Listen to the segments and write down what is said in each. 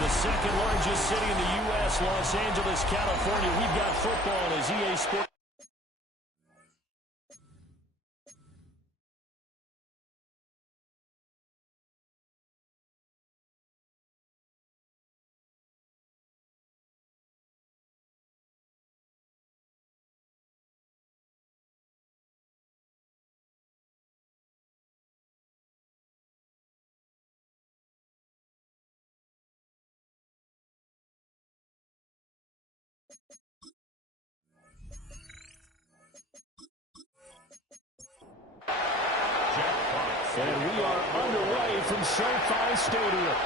The second largest city in the U.S., Los Angeles, California. We've got football as EA Sports. And we are underway from SoFi Stadium.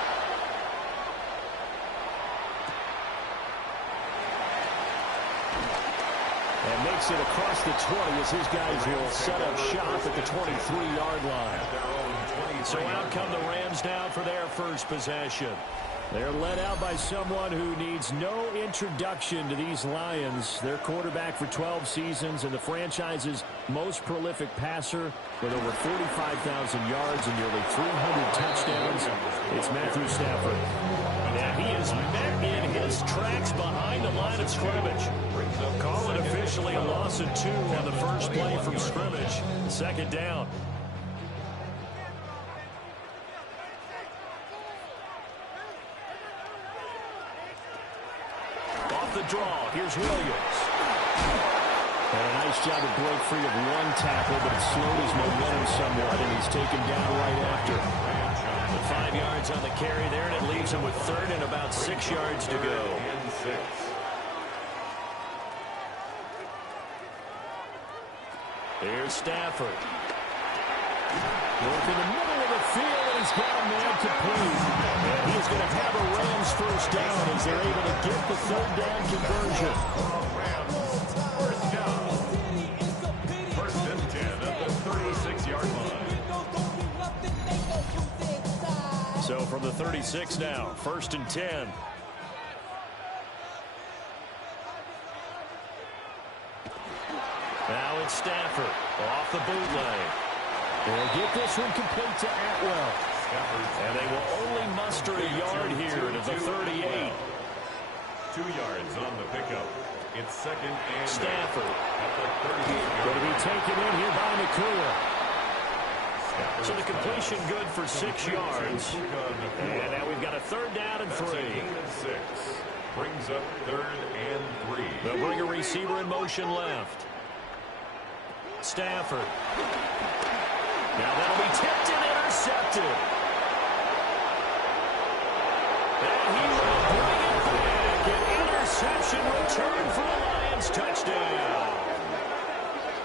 And makes it across the 20 as his guys will set up shop at the 23-yard line. So out come the Rams now for their first possession. They're led out by someone who needs no introduction to these Lions. Their quarterback for 12 seasons and the franchise's most prolific passer with over 45,000 yards and nearly 300 touchdowns. It's Matthew Stafford. And he is met in his tracks behind the line of scrimmage. Call it officially a loss of 2 on the first play from scrimmage. Second down. The draw. Here's Williams. And a nice job to break free of one tackle, but it slowed his momentum somewhat, and he's taken down right after. 5 yards on the carry there, and it leaves him with third and about 6 yards to go. Here's Stafford. Work in the middle of the field, and he's got a man complete. And he's going to have a Rams first down as they're able to get the third down conversion. First down. So from the 36 now, 1st and 10. Now it's Stafford off the bootleg. They'll get this one complete to Atwell. And they will only muster a yard here to the 38. 2 yards on the pickup. It's 2nd and Stafford. At the 38. Going to be taken in here by Nakua. So the completion good for 6 yards. And now we've got a 3rd down and 3. Brings up 3rd and 3. They'll bring a receiver in motion left. Stafford. Now that'll be tipped and intercepted. And he will bring it back. An interception return for a Lions touchdown.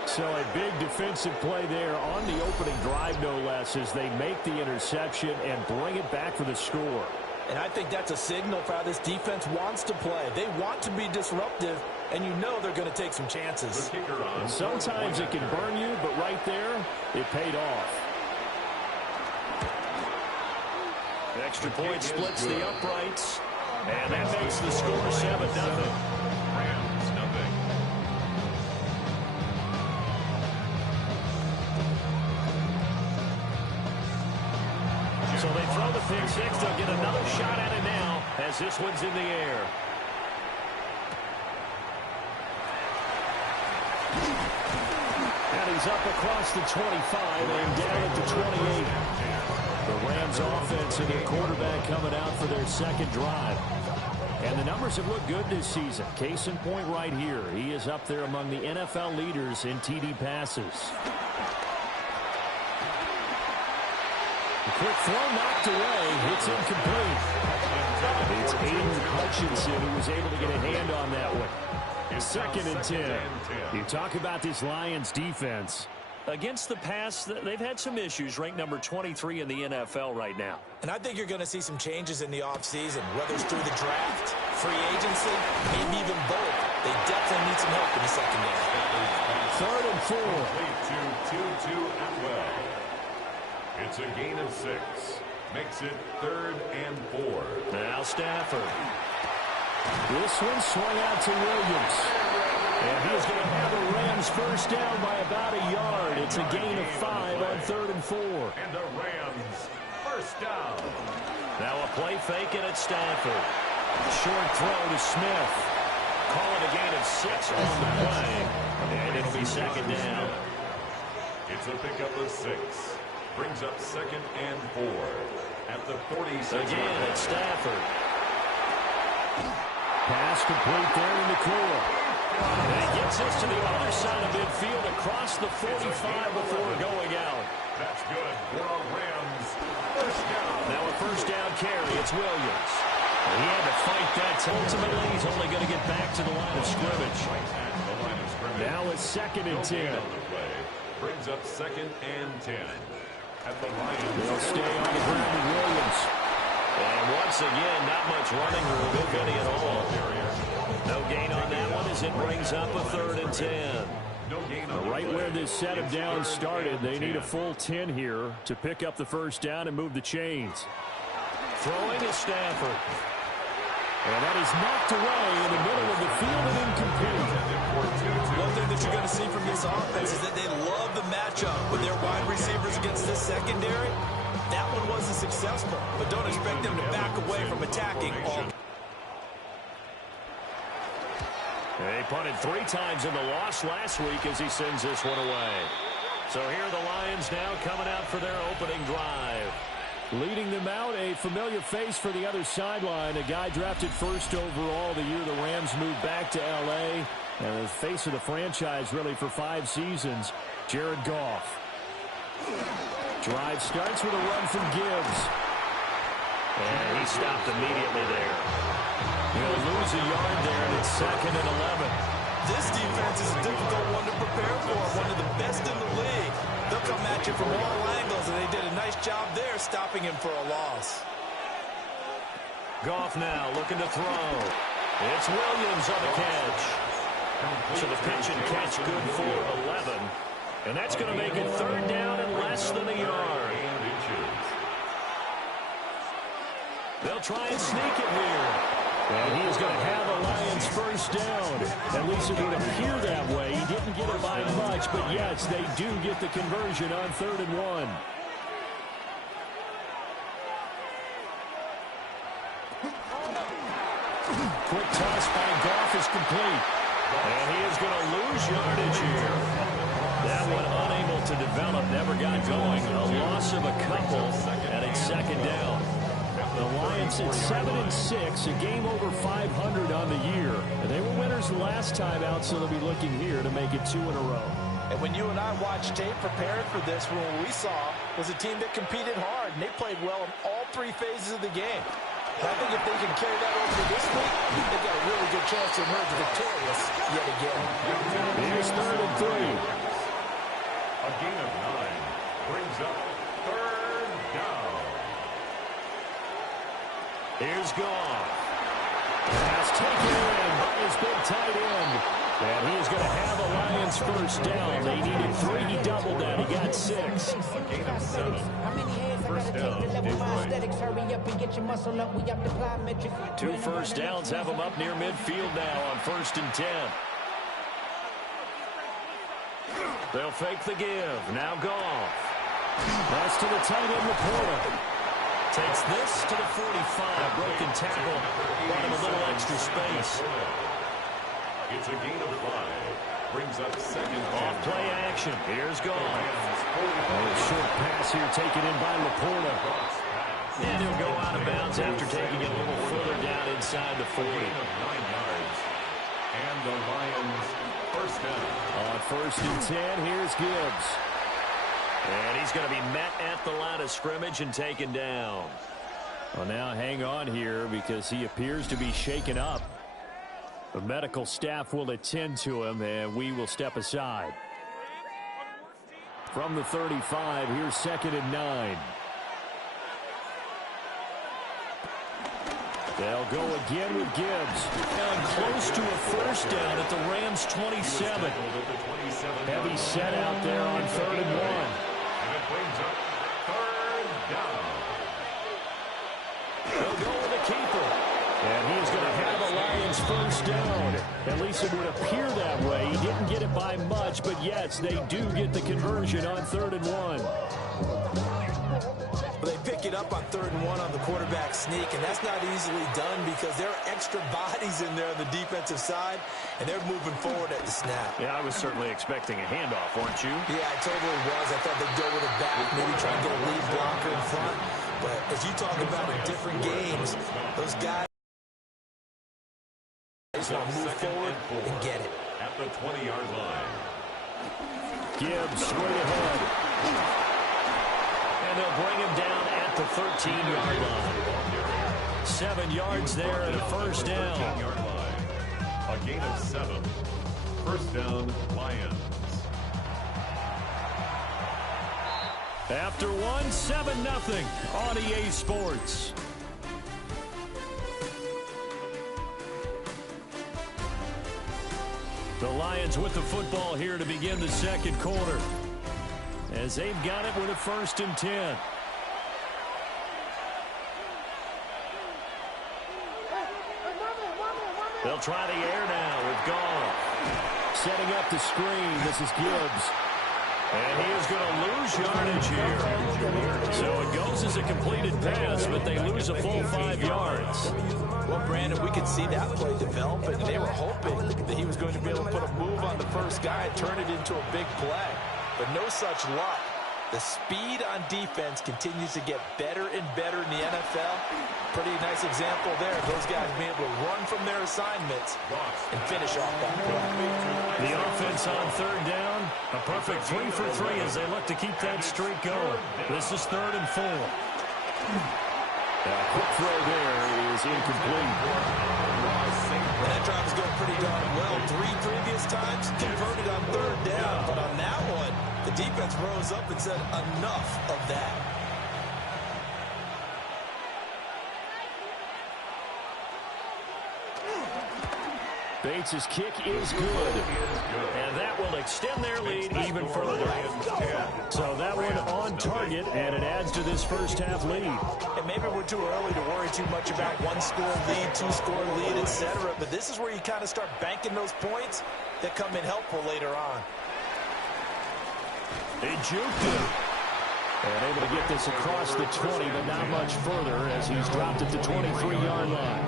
So a big defensive play there on the opening drive, no less, as they make the interception and bring it back for the score. And I think that's a signal for how this defense wants to play. They want to be disruptive, and you know they're going to take some chances. And sometimes it can burn you, but right there, it paid off. Extra point splits the uprights, and that makes the score 7-0. Rams, nothing. So they throw the pick six. They'll get another shot at it now as this one's in the air. And he's up across the 25 and down at the 28. The Rams offense and their quarterback coming out for their 2nd drive. And the numbers have looked good this season. Case in point right here. He is up there among the NFL leaders in TD passes. The quick throw knocked away. It's incomplete. It's Aiden Hutchinson who was able to get a hand on that one. 2nd and 10. You talk about this Lions defense. Against the pass, they've had some issues, ranked number 23 in the NFL right now. And I think you're going to see some changes in the offseason, whether it's through the draft, free agency, maybe even both. They definitely need some help in the secondary. 3rd and 4. Complete to Atwell. It's a gain of 6. Makes it 3rd and 4. Now Stafford. This one swung out to Williams. And he's going to have the Rams first down by about a yard. It's a gain of 5 on 3rd and 4. And the Rams first down. Now a play fake it at Stafford. Short throw to Smith. Call it a gain of 6 on the play. And it'll be 2nd down. It's a pickup of 6. Brings up 2nd and 4. At the 46. Again, it's Stafford. Pass complete there in the core. And he gets us to the other side of midfield across the 45 before going out. That's good for a Rams first down. Now a first down carry. It's Williams. He had to fight that. Ultimately, he's only going to get back to the line of scrimmage. Now it's 2nd and 10. Brings up 2nd and 10. At the Lions. They'll stay on the ground with Williams. And once again, not much running room, if any at all. No gain on that one as it brings up a 3rd and 10. Right where this set of downs started, they need a full 10 here to pick up the first down and move the chains. Throwing is Stafford. And that is knocked away in the middle of the field and incomplete. One thing that you're going to see from this offense is that they love the matchup with their wide receivers against this secondary. That one wasn't successful, but don't expect them to back away from attacking all. They punted 3 times in the loss last week as he sends this one away. So here are the Lions now coming out for their opening drive. Leading them out, a familiar face for the other sideline, a guy drafted 1st overall the year the Rams moved back to L.A., and the face of the franchise really for 5 seasons, Jared Goff. Drive starts with a run from Gibbs. And he stopped immediately there. He'll lose a yard there, and it's 2nd and 11. This defense is a difficult one to prepare for, one of the best in the league. They'll come at you from all angles, and they did a nice job there stopping him for a loss. Goff now looking to throw. It's Williams on the catch. So the pitch and catch good for 11. And that's going to make it 3rd down and less than a yard. They'll try and sneak it here. And he's going to have a Lions first down. At least it would appear that way. He didn't get it by much, but yes, they do get the conversion on 3rd and 1. Quick toss by Goff is complete. And he is going to lose yardage here. That one unable to develop, never got going. A loss of a couple, and it's 2nd down. The Lions at 7-6, a game over 500 on the year. And they were winners the last time out, so they'll be looking here to make it 2 in a row. And when you and I watched tape preparing for this, what we saw was a team that competed hard, and they played well in all 3 phases of the game. And I think if they can carry that over to this week, they've got a really good chance to emerge victorious yet again. Here's 3rd and 3. A gain of 9 brings up 3rd down. Here's Goff. Pass taken in by his big tight end. And he is going to have a Lions first down. They needed 3. He doubled that. He got 6. A gain of 7. First down, Detroit. 2 first downs have him up near midfield now on 1st and 10. They'll fake the give. Now Goff. Pass to the tight end, Laporta. Takes this to the 45. Broken tackle. Brought him a little extra space. It's a gain of 5. Brings up 2nd Off down. play action. Here's Goff. A short pass here taken in by Laporta. And he'll go out of bounds after taking it a little further down inside the 40. Gain of 9 yards. And the Lions first down. On 1st and 10, here's Gibbs. And he's going to be met at the line of scrimmage and taken down. Well, now hang on here because he appears to be shaken up. The medical staff will attend to him, and we will step aside. From the 35, here's 2nd and 9. They'll go again with Gibbs. And close to a first down at the Rams' 27. Heavy set out there on 3rd and 1. And it brings up 3rd down. They'll go with the keeper. And he's going to have a Lions first down. At least it would appear that way. He didn't get it by much, but yes, they do get the conversion on 3rd and 1. They pick it up on 3rd and 1 on the quarterback sneak, and that's not easily done because there are extra bodies in there on the defensive side, and they're moving forward at the snap. Yeah, I was certainly expecting a handoff, weren't you? Yeah, I totally was. I thought they'd go with it back, maybe try and get a lead blocker in front. But as you talk about in different games, those guys want to move forward and get it. At the 20-yard line. Gibbs straight ahead. And they'll bring him down at the 13-yard line. 7 yards there and a first down. 13-yard line. A gain of 7. First down, Lions. After 7-0 on EA Sports. The Lions with the football here to begin the 2nd quarter. As they've got it with a 1st and 10. They'll try the air now with Goff. Setting up the screen. This is Gibbs. And he is going to lose yardage here. So it goes as a completed pass, but they lose a full 5 yards. Well, Brandon, we could see that play develop, and they were hoping that he was going to be able to put a move on the first guy and turn it into a big play. But no such luck. The speed on defense continues to get better and better in the NFL. Pretty nice example there. Those guys being able to run from their assignments and finish off that play. The offense on 3rd down. A perfect 3 for 3 as they look to keep that streak going. This is 3rd and 4. A quick throw there is incomplete. That drive is going pretty darn well. 3 previous times converted on 3rd down. But on that one, the defense rose up and said enough of that. Bates' kick is good. And that will extend their lead even further. So that one on target, and it adds to this first half lead. And maybe we're too early to worry too much about one-score lead, two-score lead, etc. But this is where you kind of start banking those points that come in helpful later on. They juked him. And able to get this across the 20, but not much further as he's dropped at the 23-yard line.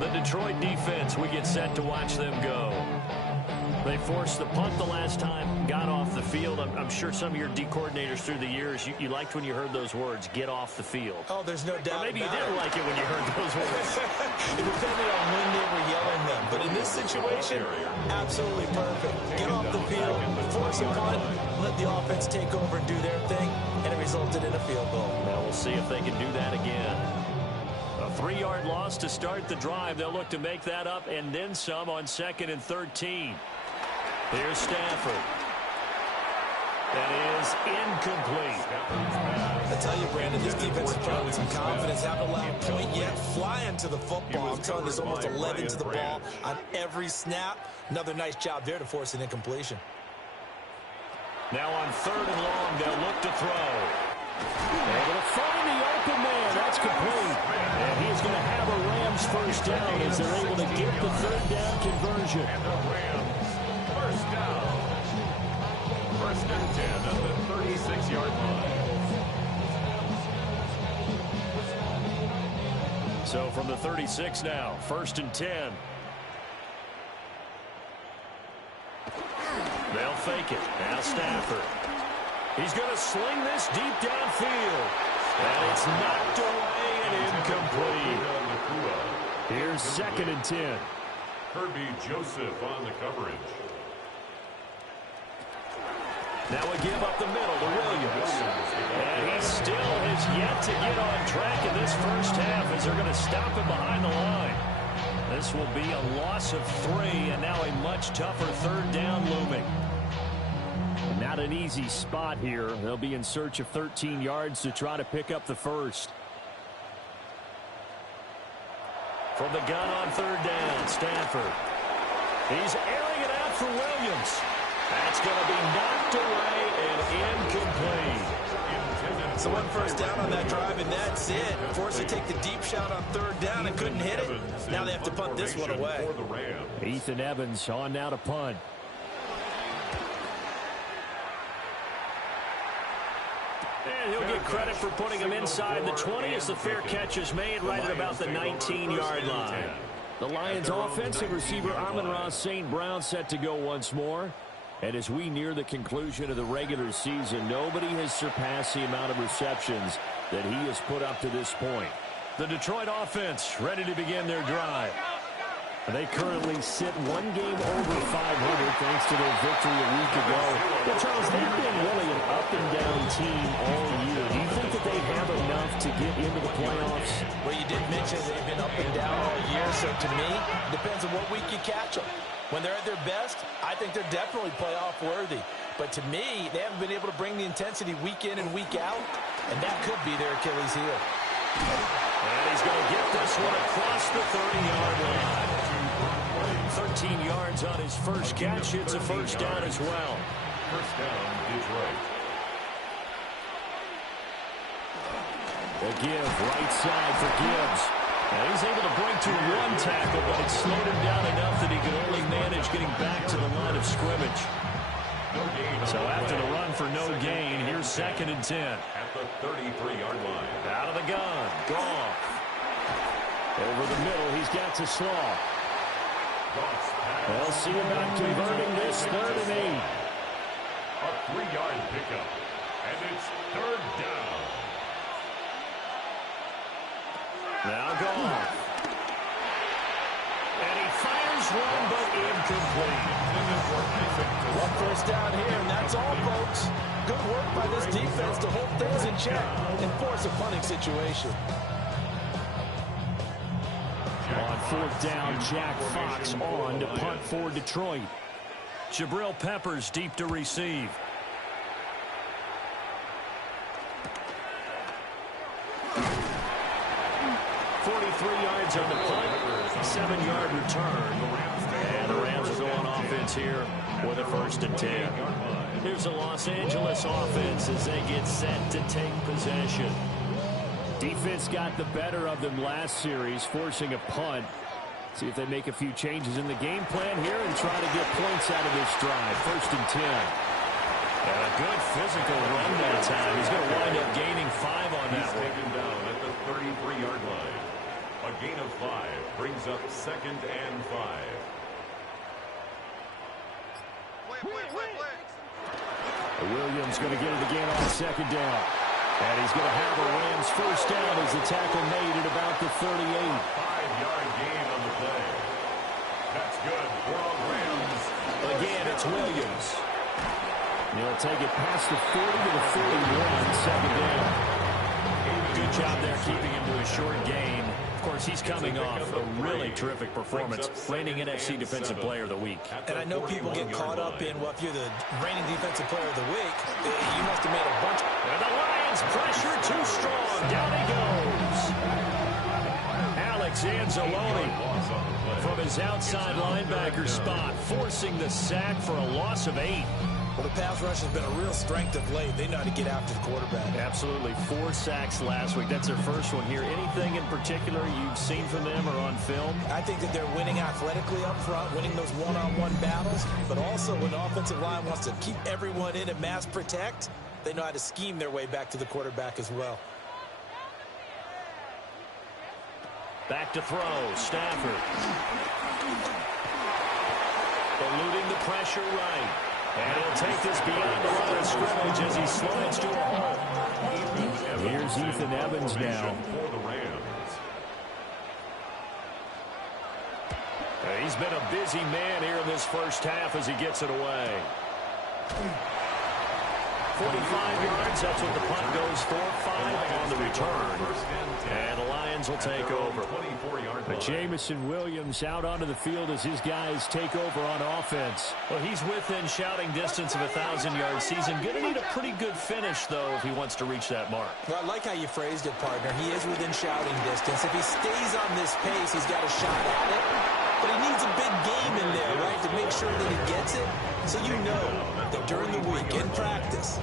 The Detroit defense, we get set to watch them go. They forced the punt the last time, got off the field. I'm sure some of your D coordinators through the years, you liked when you heard those words, get off the field. Oh, there's no doubt. Or maybe you didn't like it when you heard those words. It depended on when they were yelling them. But in this situation, absolutely perfect. Get off the field, force a punt, let the offense take over and do their thing, and it resulted in a field goal. Now we'll see if they can do that again. A 3-yard loss to start the drive. They'll look to make that up and then some on 2nd and 13. Here's Stafford. That is incomplete. I tell you, Brandon, this defense is playing with some confidence. Haven't allowed a point yet. Flying to the football. I'm telling you, there's almost 11 to the ball on every snap. Another nice job there to force an incompletion. Now on 3rd and long, they'll look to throw. Able to find the open man. That's complete. And he's going to have a Rams first down as they're able to get the 3rd down conversion. First down. 1st and 10 at the 36-yard line. So from the 36 now, 1st and 10. They'll fake it. Now Stafford. He's going to sling this deep downfield. And it's knocked away and incomplete. Here's 2nd and 10. Herbie Joseph on the coverage. Now we give up the middle to Williams. And he still has yet to get on track in this first half as they're going to stop him behind the line. This will be a loss of 3 and now a much tougher 3rd down looming. Not an easy spot here. They'll be in search of 13 yards to try to pick up the first. From the gun on 3rd down, Stafford. He's airing it out for Williams. That's going to be knocked away and incomplete. So one first down on that drive, and that's it. Forced to take the deep shot on 3rd down and couldn't hit it. Now they have to punt this one away. Ethan Evans on now to punt. And he'll get credit for putting him inside the 20 as the fair catch is made right at about the 19-yard line. The Lions offensive receiver Amon-Ra St. Brown set to go once more. And as we near the conclusion of the regular season, nobody has surpassed the amount of receptions that he has put up to this point. The Detroit offense ready to begin their drive. They currently sit 1 game over 500 thanks to their victory a week ago. But Charles, they've been really an up-and-down team all year. Do you think that they have enough to get into the playoffs? Well, you did mention they've been up and down all year, so to me, it depends on what week you catch them. When they're at their best, I think they're definitely playoff worthy. But to me, they haven't been able to bring the intensity week in and week out, and that could be their Achilles heel. And he's going to get this one across the 30-yard line. 13 yards on his first catch. It's a first down as well. First down, Detroit. The give, right side for Gibbs. And he's able to break through 1 tackle, but it slowed him down enough that he could only manage getting back to the line of scrimmage. So after the run for no gain, here's 2nd and 10. At the 33-yard line. Out of the gun, Goff. Over the middle, he's got to Slaw. They'll see about converting this 3rd and 8. A 3-yard pickup. And it's 3rd down. Now Goff. And he fires one, but incomplete. One first down here, and that's all, folks. Good work by this defense to hold things in check and force a punting situation. On 4th down, Jack Fox on to punt for Detroit. Jabril Peppers deep to receive. $43 yards on the punt, 7-yard return. And the Rams will go on offense here with a 1st and 10. Here's the Los Angeles offense as they get set to take possession. Defense got the better of them last series, forcing a punt. See if they make a few changes in the game plan here and try to get points out of this drive. 1st and 10. And a good physical run that time. He's going to wind up gaining 5 on that one. Taken down at the 33-yard line. A gain of 5 brings up 2nd and 5. Williams going to get it again on 2nd down. And he's going to have the Rams 1st down as the tackle made at about the 38. 5-yard gain on the play. That's good for the Rams. Again, it's Williams. He'll take it past the 40 to the 41, 2nd down. Good job there keeping him to a short gain. Of course, he's coming off a really terrific performance, reigning NFC Defensive Player of the Week. And I know people get caught up in, well, if you're the reigning Defensive Player of the Week, you must have made a bunch. And the Lions pressure too strong. Down he goes. Alex Anzalone from his outside linebacker spot, forcing the sack for a loss of 8. Well, the pass rush has been a real strength of late. They know how to get after the quarterback. Absolutely. 4 sacks last week. That's their first one here. Anything in particular you've seen from them or on film? I think that they're winning athletically up front, winning those one-on-one battles, but also when the offensive line wants to keep everyone in and mass protect, they know how to scheme their way back to the quarterback as well. Back to throw. Stafford. Eluding the pressure right. And he'll take this beyond the line of scrimmage as he slides to a hole. Here's Ethan Evans now. For the Rams. He's been a busy man here in this 1st half as he gets it away. 45 yards, that's what the punt goes for. 5 on the return. And the Lions will take over. But Jamison Williams out onto the field as his guys take over on offense. Well, he's within shouting distance of a 1,000-yard season. Going to need a pretty good finish, though, if he wants to reach that mark. Well, I like how you phrased it, partner. He is within shouting distance. If he stays on this pace, he's got a shot at it. But he needs a big game in there, right, to make sure that he gets it. So you know that during the week, in practice,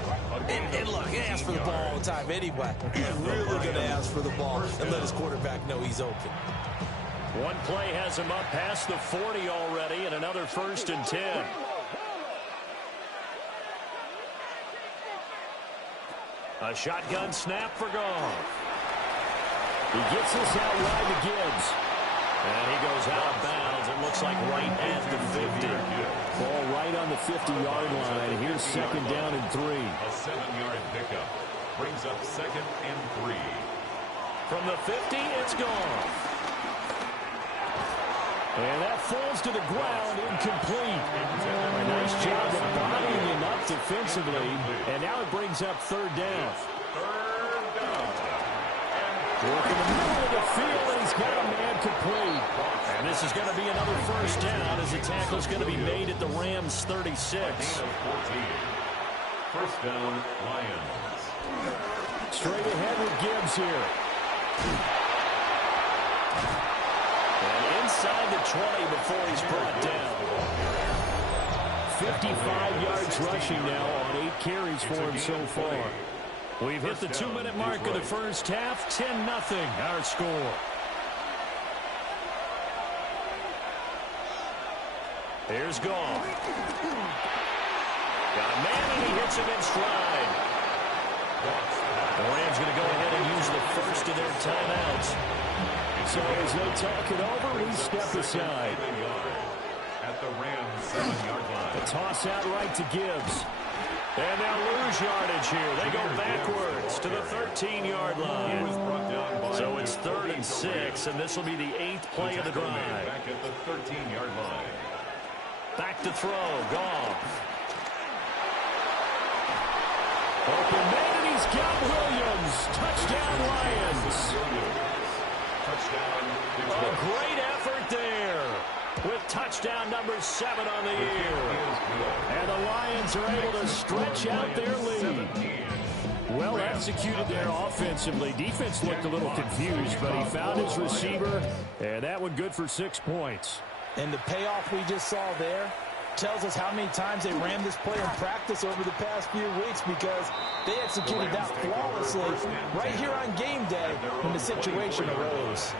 and look, he asks for the ball all the time anyway. He's really going to ask for the ball and let his quarterback know he's open. One play has him up past the 40 already, and another 1st and 10. A shotgun snap for Goff. He gets this out wide to Gibbs. And he goes out of bounds. It looks like right at the 50. Ball right on the 50-yard line. Here's 2nd down and 3. A 7-yard pickup brings up 2nd and 3. From the 50, it's gone. And that falls to the ground, incomplete. A nice job of bodying him up defensively. And now it brings up 3rd down. Work in the middle of the field, and he's got a man complete. And this is going to be another 1st down as the tackle's going to be made at the Rams 36. 1st down, Lions. Straight ahead with Gibbs here. And inside the 20 before he's brought down. 55 yards rushing now on 8 carries for him so far. We've hit the 2-minute mark of the 1st half. 10-0 our score. Here's Goff. Got a man and he hits him in stride. The Rams going to go ahead and use the 1st of their timeouts. So as they talk it over, we step aside. At the Rams 7-yard line. A toss out right to Gibbs. And they'll lose yardage here. They go backwards to the 13-yard line. So it's 3rd and 6, and this will be the 8th play of the drive. Back at the 13-yard line. Back to throw. Goff. Open man, and he's got Williams. Touchdown, Lions. Touchdown. A great effort there with touchdown number 7 on the year. And the Lions are able to stretch out their lead. Well executed there offensively. Defense looked a little confused, but he found his receiver, and that one good for 6 points. And the payoff we just saw there tells us how many times they ran this play in practice over the past few weeks, because they executed that flawlessly right here on game day when the situation arose.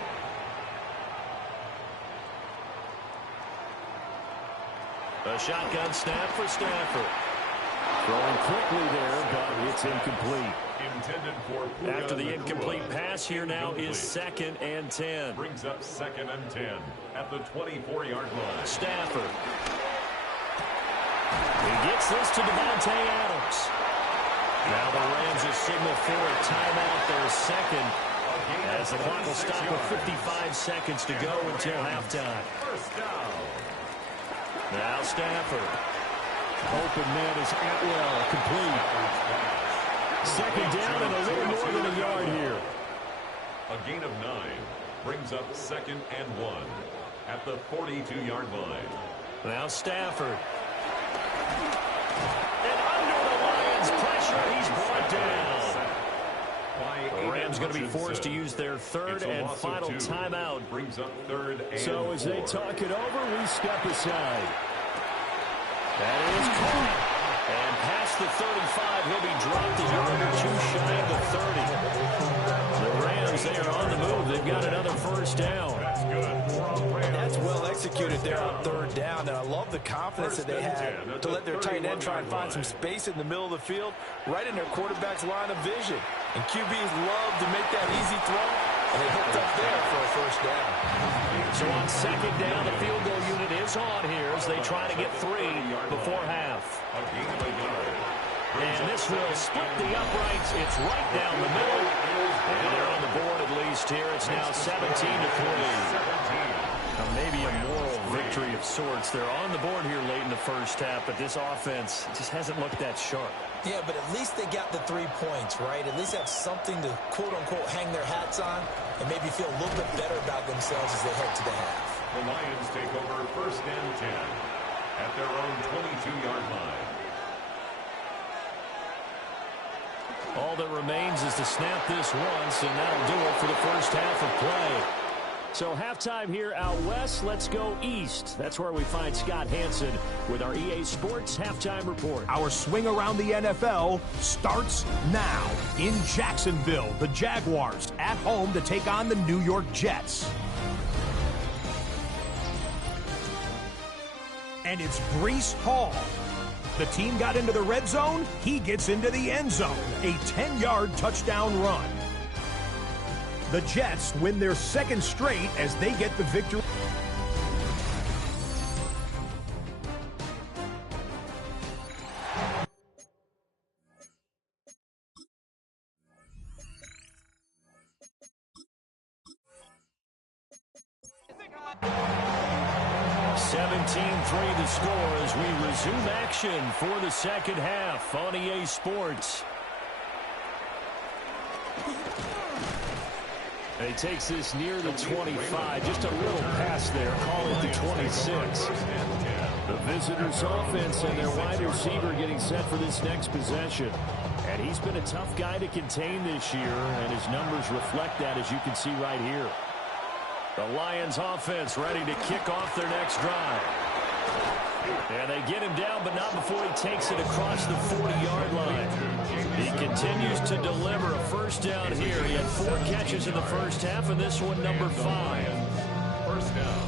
A shotgun snap for Stafford. Throwing quickly there, but it's incomplete. After the incomplete pass, here now is 2nd and 10. Brings up 2nd and 10 at the 24-yard line. Stafford. He gets this to Davante Adams. Now the Rams will signal for a timeout, their second, as the clock will stop with 55 seconds to go until halftime. Now Stafford. Open man is Atwell, complete. 2nd down and a little more than a yard here. A gain of 9 brings up 2nd and 1 at the 42-yard line. Now Stafford. And under the Lions' pressure, he's brought down. The Rams going to be forced to use their 3rd and final timeout. Brings up 3rd and So 4. as they talk it over, we step aside. That is caught. And past the 35, he'll be dropped a yard or two shy of the 30. The Rams, they are on the move. They've got another first down. That's good. That's well executed there on 3rd down, and I love the confidence that they had to let their tight end try and find some space in the middle of the field, right in their quarterback's line of vision. And QBs love to make that easy throw, and they hooked up there for a first down. So on 2nd down, the field goal unit is on here as they try to get 3 before half. And this will split the uprights. It's right down the middle. And they're on the board at least here. It's now 17-3. Maybe a moral victory of sorts. They're on the board here late in the first half, but this offense just hasn't looked that sharp. Yeah, but at least they got the 3 points, right? At least have something to, quote-unquote, hang their hats on and maybe feel a little bit better about themselves as they head to the half. The Lions take over 1st and 10 at their own 22-yard line. All that remains is to snap this once, and that'll do it for the first half of play. So halftime here out west. Let's go east. That's where we find Scott Hanson with our EA Sports Halftime Report. Our swing around the NFL starts now. In Jacksonville, the Jaguars at home to take on the New York Jets. And it's Breece Hall. The team got into the red zone. He gets into the end zone. A 10-yard touchdown run. The Jets win their 2nd straight as they get the victory. The score as we resume action for the second half on EA Sports. And he takes this near the 25, just a little pass there, call it the 26. The visitors' offense and their wide receiver getting set for this next possession. And he's been a tough guy to contain this year, and his numbers reflect that, as you can see right here. The Lions offense ready to kick off their next drive. And they get him down, but not before he takes it across the 40-yard line. He continues to deliver a first down here. He had 4 catches in the first half, and this one number 5. First down.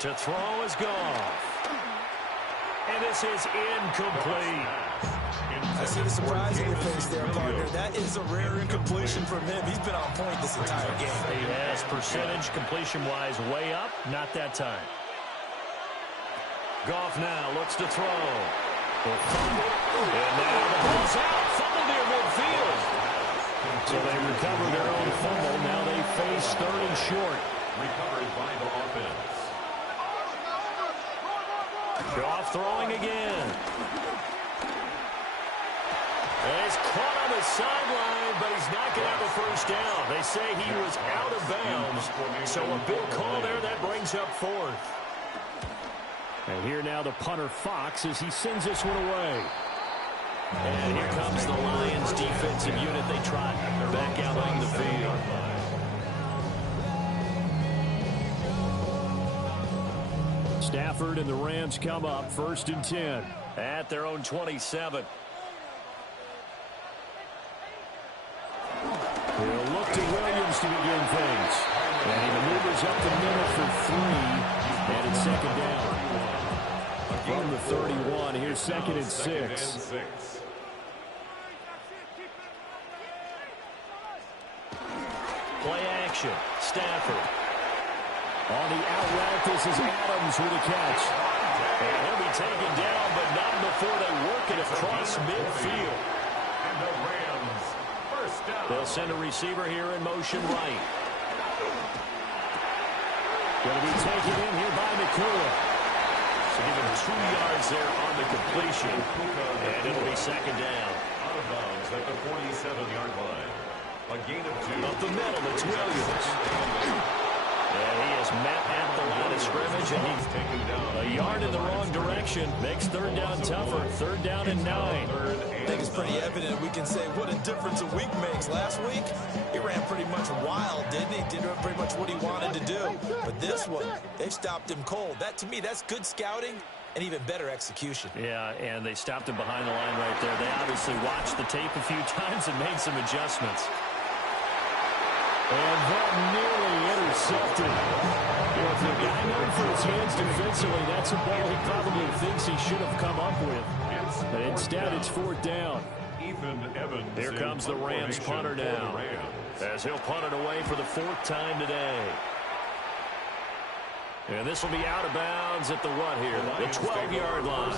To throw is Goff. And this is incomplete. I see the surprise in your face there, partner. That is a rare incompletion from him. He's been on point this entire game. He has percentage completion-wise way up. Not that time. Goff now looks to throw. And now the ball's out. Fumble near midfield. So they recover their own fumble. Now they face 3rd and short. Recovered by the offense. Goff throwing again. And he's caught on the sideline, but he's not going to have a first down. They say he was out of bounds. So a big call there that brings up 4th. And here now the punter Fox as he sends this one away. And here comes the Lions defensive unit. They trot back out on the field. Stafford and the Rams come up 1st and 10 at their own 27. They'll look to Williams to begin things. And he maneuvers up the middle for 3. And it's 2nd down. From the 31, here's 2nd and 6. Play action. Stafford. On the out route, this is Adams with a catch. And he'll be taken down, but not before they work it across midfield. And the Rams, first down. They'll send a receiver here in motion right. Going to be taken in here by Nakua. So give him 2 yards there on the completion. And it'll be 2nd down. Out of bounds at the 47-yard line. A gain of 2. Up the middle, it's Williams. And he is met at the line of scrimmage, and he's taken down. A yard in the wrong direction. Makes 3rd down tougher. 3rd down and 9. I think it's pretty evident. We can say what a difference a week makes. Last week, he ran pretty much wild, didn't he? Did pretty much what he wanted to do. But this one, they stopped him cold. That, to me, that's good scouting and even better execution. Yeah, and they stopped him behind the line right there. They obviously watched the tape a few times and made some adjustments. And that nearly intercepted. Well, for a guy known for his hands defensively, that's a ball he probably thinks he should have come up with. But instead, it's 4th down. Ethan Evans. Here comes the Rams punter now, as he'll punt it away for the 4th time today. And this will be out of bounds at the what here? The 12-yard line.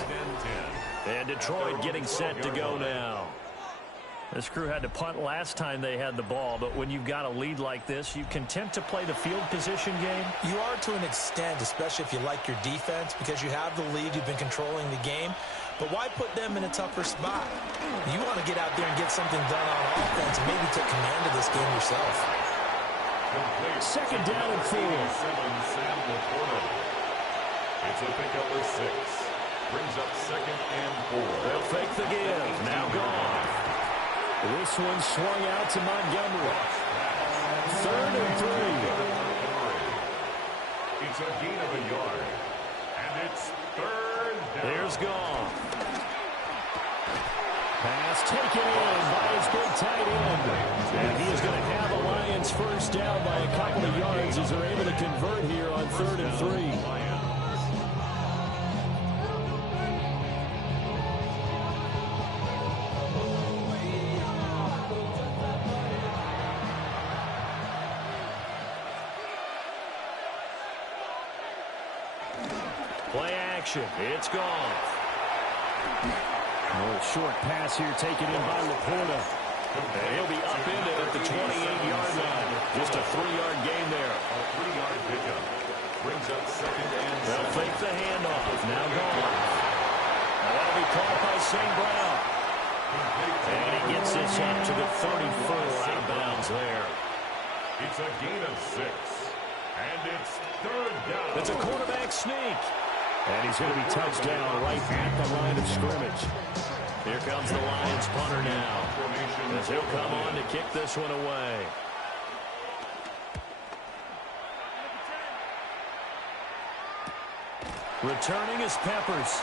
And Detroit getting set to go now. This crew had to punt last time they had the ball, but when you've got a lead like this, you content to play the field position game? You are to an extent, especially if you like your defense, because you have the lead, you've been controlling the game. But why put them in a tougher spot? You want to get out there and get something done on offense and maybe take command of this game yourself. 2nd down and 4. It's a pickup of 6. Brings up 2nd and 4. They'll fake the give. Now gone. This one swung out to Montgomery. 3rd and 3. It's a gain of a yard. And it's 3rd down. There's Goff. Pass taken in by his big tight end. And he is going to have a Lions 1st down by a couple of yards as they're able to convert here on 3rd and 3. Play action. It's gone. A short pass here taken in by Laporta. And he'll be upended at the 28-yard line. Just a 3-yard gain there. A 3-yard pickup. Brings up 2nd and 7. They'll fake the handoff. Now gone. That'll be caught by St. Brown. And he gets this up to the 34 out of bounds there. It's a gain of 6. And it's 3rd down. It's a quarterback sneak. And he's going to be touched down right at the line of scrimmage. Here comes the Lions punter now, as he'll come on to kick this one away. Returning is Peppers.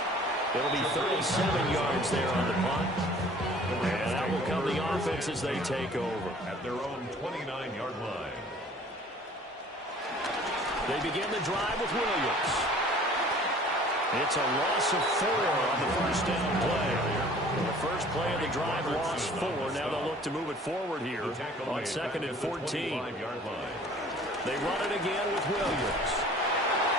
It'll be 37 yards there on the punt. And that will come the offense as they take over. At their own 29-yard line. They begin the drive with Williams. It's a loss of 4 on the 1st down play. The first play of the drive lost 4. Now they'll look to move it forward here on 2nd and 14. They run it again with Williams.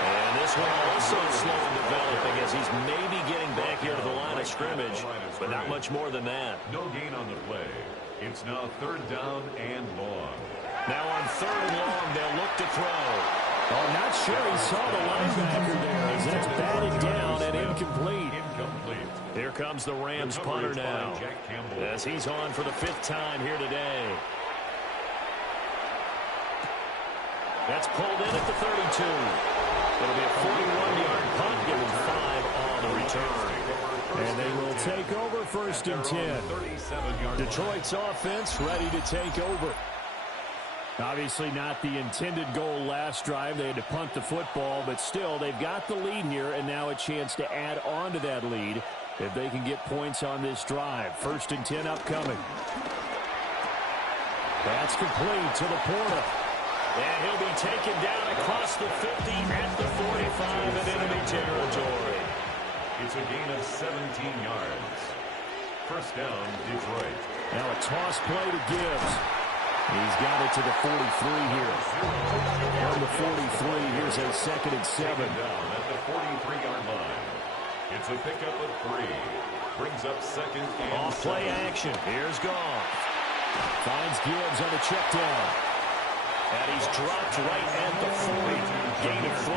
And this one also slow in developing as he's maybe getting back here to the line of scrimmage, but not much more than that. No gain on the play. It's now 3rd down and long. Now on 3rd and long, they'll look to throw. Oh, not sure he saw the linebacker there as that's batted down and incomplete. Here comes the Rams punter now, as he's on for the 5th time here today. That's pulled in at the 32. It'll be a 41-yard punt, giving 5 on the return. And they will take over 1st and 10. Detroit's offense ready to take over. Obviously not the intended goal last drive. They had to punt the football, but still they've got the lead here, and now a chance to add on to that lead if they can get points on this drive. 1st and 10 upcoming. That's complete to Laporta. And he'll be taken down across the 50 at the 45 in enemy territory. It's a gain of 17 yards. 1st down, Detroit. Now a toss play to Gibbs. He's got it to the 43 here. From the 43, here's a 2nd and 7. Down at the 43-yard line. It's a pickup of 3. Brings up 2nd and off play action. Here's Goff. Finds Gibbs on the check down. And he's dropped right at the 40. Gain of 3.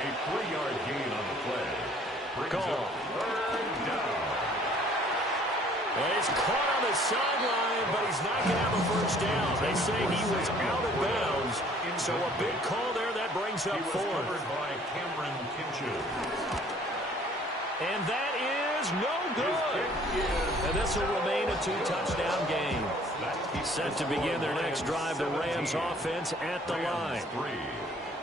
A 3-yard gain on the play. Brings up 3rd down. Well, he's caught on the sideline, but he's not going to have a 1st down. They say he was out of bounds, so a big call there that brings up 4th. Covered by Cameron Kinchud. And that is no good. And this will remain a 2-touchdown game. Set to begin their next drive, the Rams offense at the line.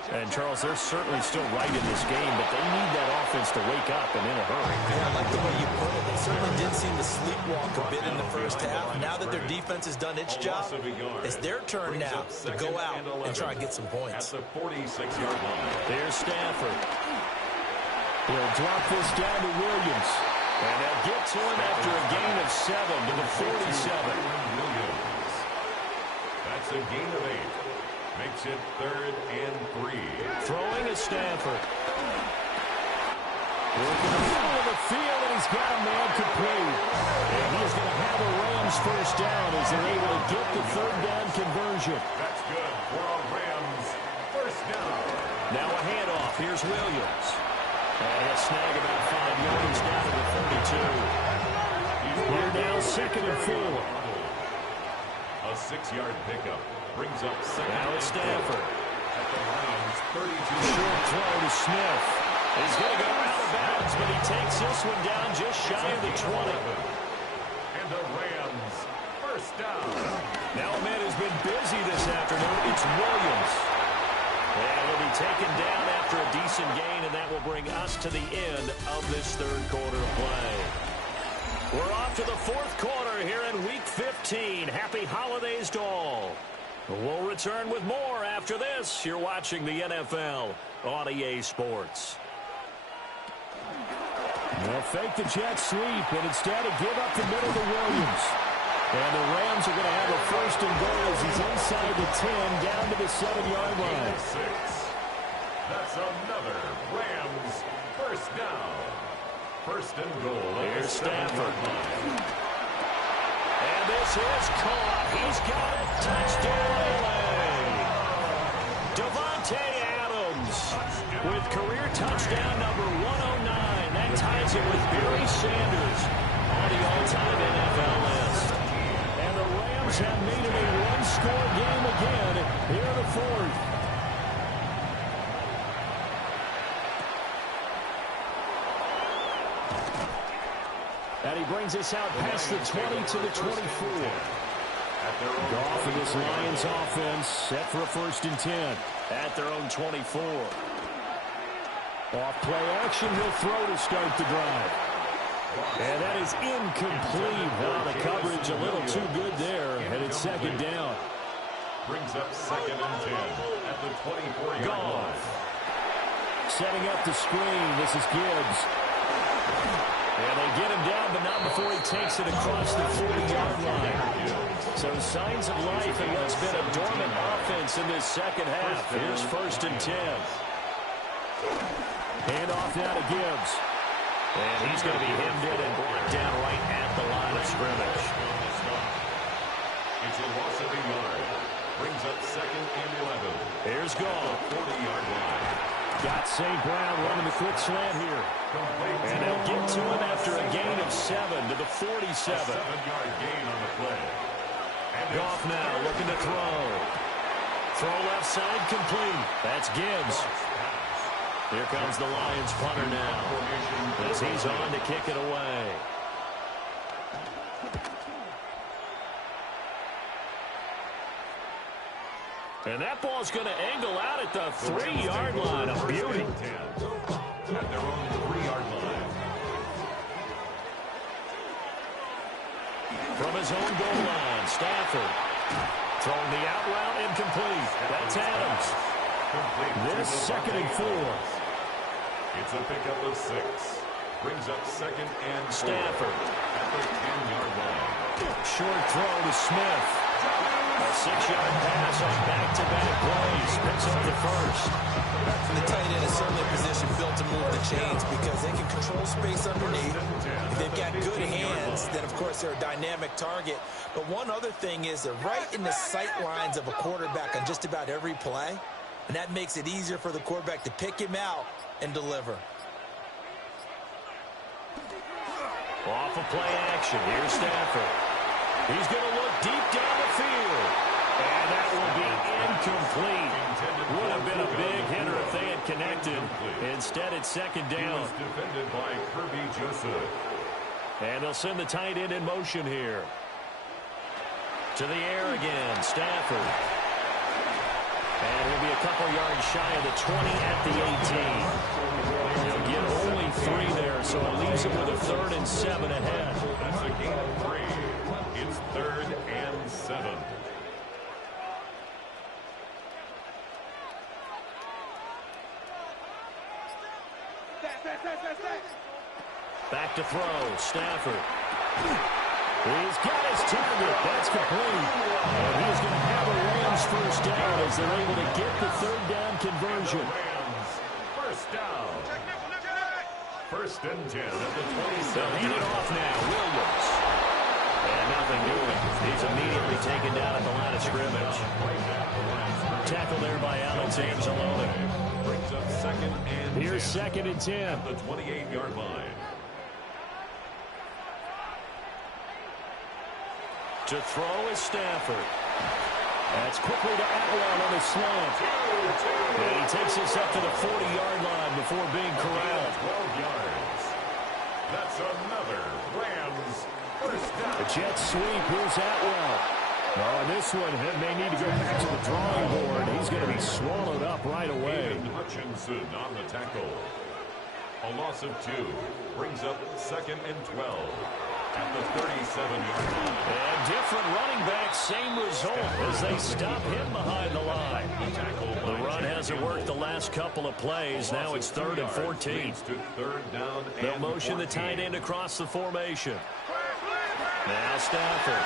And, Charles, they're certainly still right in this game, but they need that offense to wake up and in a hurry. Yeah, I like the way you put it. They certainly did seem to sleepwalk a bit in the 1st half. Now that their defense has done its job, it's their turn now to go out and try and get some points. At the 46-yard line. There's Stafford. He'll drop this down to Williams. And they'll get to him after a gain of 7 to the 47. Williams. That's a gain of 8. Makes it 3rd and 3. Throwing is Stafford. Working the middle of the field, and he's got a man complete. And he's going to have a Rams 1st down as they're able to get the 3rd down conversion. That's good for a Rams 1st down. Now a handoff. Here's Williams. And he'll snag about 5 yards down to the 32. We're now 2nd and 4. A 6-yard pickup. Brings up 2nd. Now it's Stafford. At the Rams 32. Short throw to Smith. He's going to go out of bounds, but he takes this one down just shy of the 20. And the Rams 1st down. Now a man has been busy this afternoon. It's Williams. And he'll be taken down after a decent gain, and that will bring us to the end of this 3rd quarter of play. We're off to the 4th quarter here in Week 15. Happy holidays to all. We'll return with more after this. You're watching the NFL on EA Sports. They'll fake the jet sweep, and instead of give up the middle to Williams. And the Rams are going to have a 1st and goal as he's inside the 10, down to the 7-yard line. 6. That's another Rams 1st down. 1st and goal. Here's Stafford. And this is caught. He's got it. Touchdown, LA. Davante Adams with career touchdown number 109. That ties it with Barry Sanders on the all-time NFL list. And the Rams have made it a one-score game again here in the 4th. And he brings us out past the 20 to the 24. Goff and this Lions offense set for a 1st and 10 at their own 24. Off play action, he'll throw to start the drive. And that is incomplete. Now the coverage a little too good there, and it's 2nd down. Brings up 2nd and 10 at the 24-yard line. Setting up the screen, this is Gibbs. And they get him down, but not before he takes it across the 40-yard line. So signs of life in what's been a dormant offense in this 2nd half. Here's 1st and 10. Hand off now to Gibbs. And he's going to be hemmed in and blocked down right at the line of scrimmage. It's a loss of a yard. Brings up 2nd and 11. Here's Goff. 40-yard line. Got St. Brown running the quick slant here. And they'll get to him after a gain of 7 to the 47. A 7-yard gain on the play. And Goff now looking to throw. Throw left side complete. That's Gibbs. Here comes the Lions punter now as he's on to kick it away. And that ball's going to angle out at the 3-yard line. A beauty. At their own 3-yard line. From his own goal line, Stafford. Throwing the out route incomplete. That's Adams. This 2nd and 4. It's a pickup of 6. Brings up 2nd and 4. Stafford. At the 10-yard line. Short throw to Smith. A 6-yard pass on back-to-back plays. Picks up the first. And the tight end is certainly a position built to move the chains because they can control space underneath. If they've got good hands, then, of course, they're a dynamic target. But one other thing is they're right in the sight lines of a quarterback on just about every play, and that makes it easier for the quarterback to pick him out and deliver. Off of play action. Here's Stafford. He's going to look deep down the field. And that will be incomplete. Would have been a big hitter if they had connected. Instead, it's 2nd down. Defended by Kirby Joseph. And they'll send the tight end in motion here. To the air again. Stafford. And he'll be a couple yards shy of the 20 at the 18. He'll get only 3 there, so it leaves him with a 3rd and 7 ahead. That's a gain of 3. It's 3rd and 7. Back to throw. Stafford. He's got his target. That's complete. And he's going to have a Rams first down as they're able to get the 3rd down conversion. Rams, first down. 1st and 10 at the 27. They'll hand it off now. Williams. And nothing doing. He's immediately taken down at the line of scrimmage. Tackled there by Alex Anzalone. Brings up 2nd and 10. Here's 2nd and 10. At the 28-yard line. To throw is Stafford. That's quickly to Atwell on the slant. And he takes us up to the 40-yard line before being corralled. 12 yards. That's another Rams first down. The Jets sweep. Here's Atwell. Oh, and this one may need to go back to the drawing board. He's going to be swallowed up right away. Aiden Hutchinson on the tackle. A loss of 2. Brings up 2nd and 12. At the 37-yard line. And different running back, same result as they stop him behind the line. The run hasn't worked the last couple of plays. Now it's 3rd and 14. They'll motion the tight end across the formation. Now Stafford.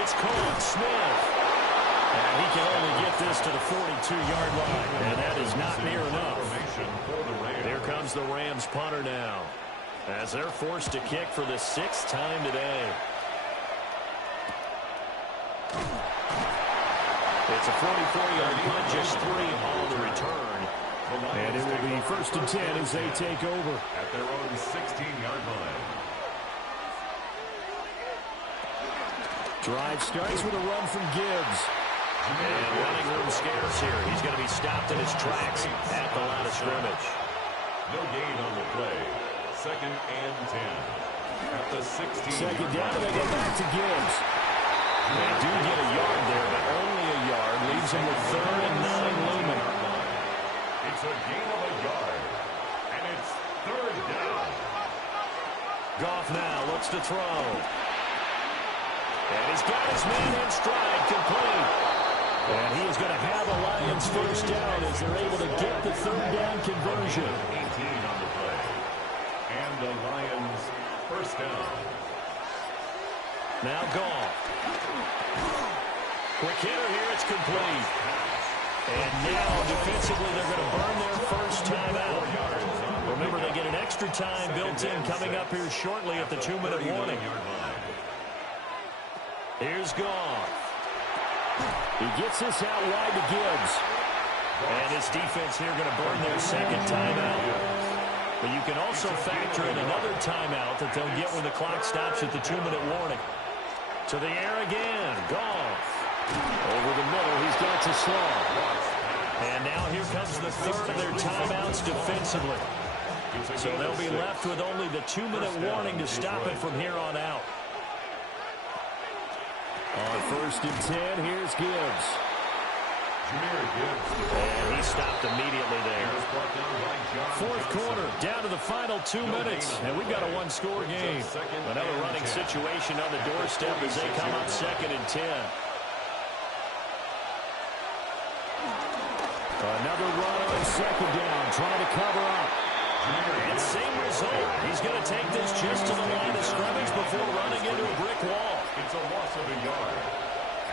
It's caught. Smith. And he can only get this to the 42-yard line. And that is not near enough. Here comes the Rams punter now, as they're forced to kick for the 6th time today. It's a 44-yard punt, just 3 on the return. And it will be 1st and 10 as they take over. At their own 16-yard line. Drive starts with a run from Gibbs. And running room scarce here. He's going to be stopped in his tracks at the line of scrimmage. No gain on the play. 2nd and 10. At the 16. 2nd down, they go back to Gibbs. They do get a yard there, but only a yard. Leaves him with 3rd and 9 looming. It's a gain of a yard. And it's 3rd down. Goff now looks to throw. And he's got his man in stride, complete. And he is going to have a Lions first down as they're able to get the 3rd down conversion. 18 on the play. And the Lions first down. Now Goff. Quick hitter here, it's complete. And now defensively they're going to burn their first timeout. Remember, they get an extra time built in coming up here shortly at the 2-minute warning. Here's Goff. He gets this out wide to Gibbs. And this defense here going to burn their 2nd timeout. But you can also factor in another timeout that they'll get when the clock stops at the 2-minute warning. To the air again. Goff. Over the middle, he's got to slow. And now here comes the third of their timeouts defensively. So they'll be left with only the 2-minute warning to stop it from here on out. On 1st and 10, here's Gibbs. And he stopped immediately there. 4th quarter, down to the final 2 minutes. And we've got a one-score game. Another running situation on the doorstep as they come up 2nd and 10. Another run on 2nd down, trying to cover up. And same result. He's going to take this just to the line of scrimmage before running into a brick wall. It's a loss of a yard.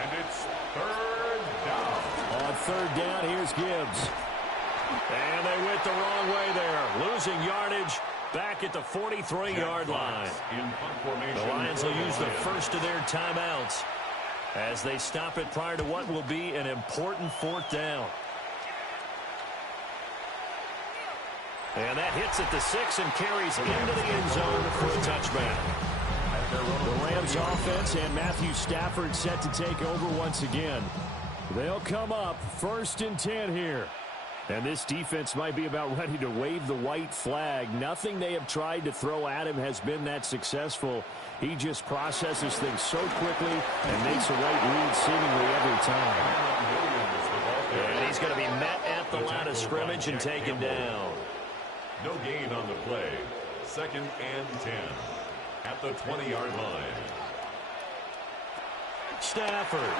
And it's 3rd down. On 3rd down, here's Gibbs. And they went the wrong way there. Losing yardage back at the 43-yard line. The Lions will use the first of their timeouts as they stop it prior to what will be an important 4th down. And that hits at the 6 and carries into the end zone for a touchback. The Rams offense and Matthew Stafford set to take over once again. They'll come up 1st and 10 here. And this defense might be about ready to wave the white flag. Nothing they have tried to throw at him has been that successful. He just processes things so quickly and makes the right read seemingly every time. And he's going to be met at the line of scrimmage and taken down. No gain on the play. 2nd and 10 at the 20-yard line. Stafford.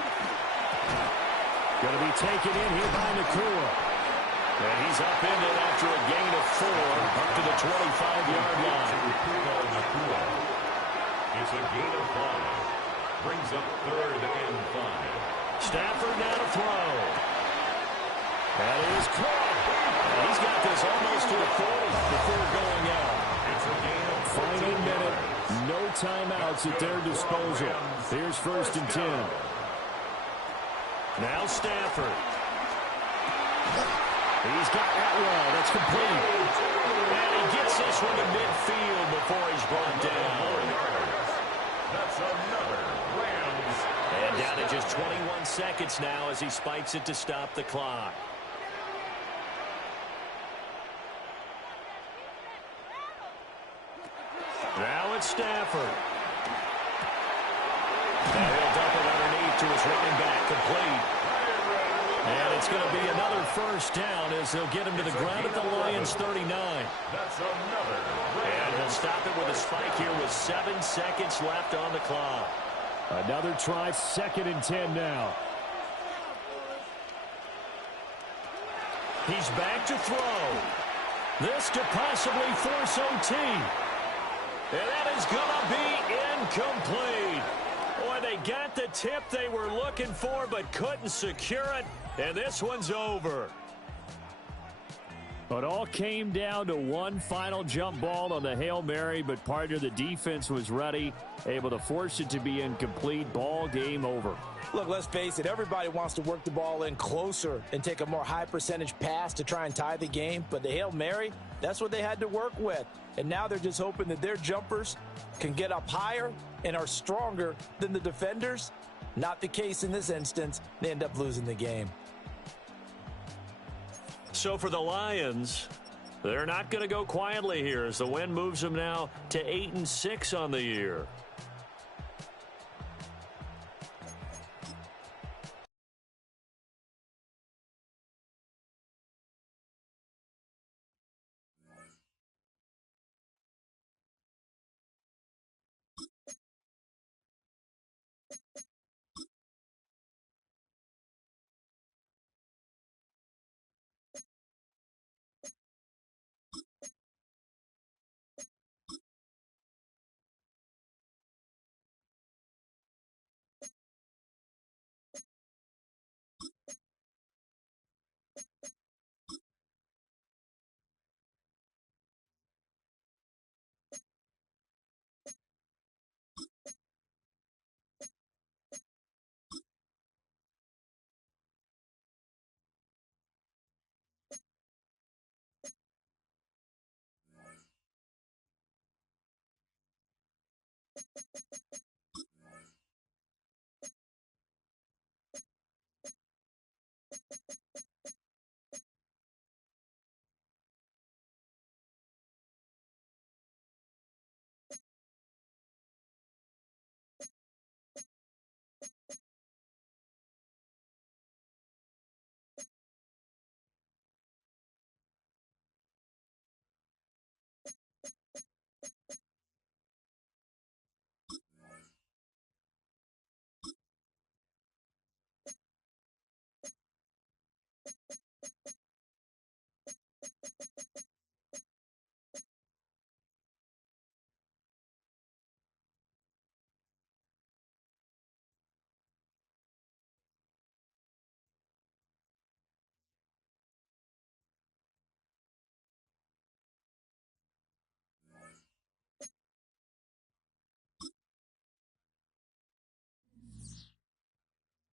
Going to be taken in here by Nakua. And he's up in it after a gain of 4 up to the 25-yard line. It's a gain of 5. Brings up 3rd and 5. Stafford now to throw. That is caught. And he's got this almost to a 40 before going out. It's a gain of 14. Final minute. No timeouts at their disposal. Here's 1st and 10. Now Stafford. He's got Atwell. That's complete. And he gets this one to midfield before he's brought down. That's another Rams. And down to just 21 seconds now as he spikes it to stop the clock. Now it's Stafford. And he'll dump it underneath to his running back, complete. And it's going to be another 1st down as they'll get him to the ground at the Lions' 39. That's another. And he'll stop it with a spike here with 7 seconds left on the clock. Another try, 2nd and 10 now. He's back to throw. This to possibly force OT. And that is going to be incomplete. Boy, they got the tip they were looking for but couldn't secure it. And this one's over. It all came down to one final jump ball on the Hail Mary, but part of the defense was ready, able to force it to be incomplete. Ball game over. Look, let's face it, everybody wants to work the ball in closer and take a more high percentage pass to try and tie the game. But the Hail Mary, that's what they had to work with. And now they're just hoping that their jumpers can get up higher and are stronger than the defenders. Not the case in this instance. They end up losing the game. So for the Lions, they're not going to go quietly here as the win moves them now to 8-6 on the year.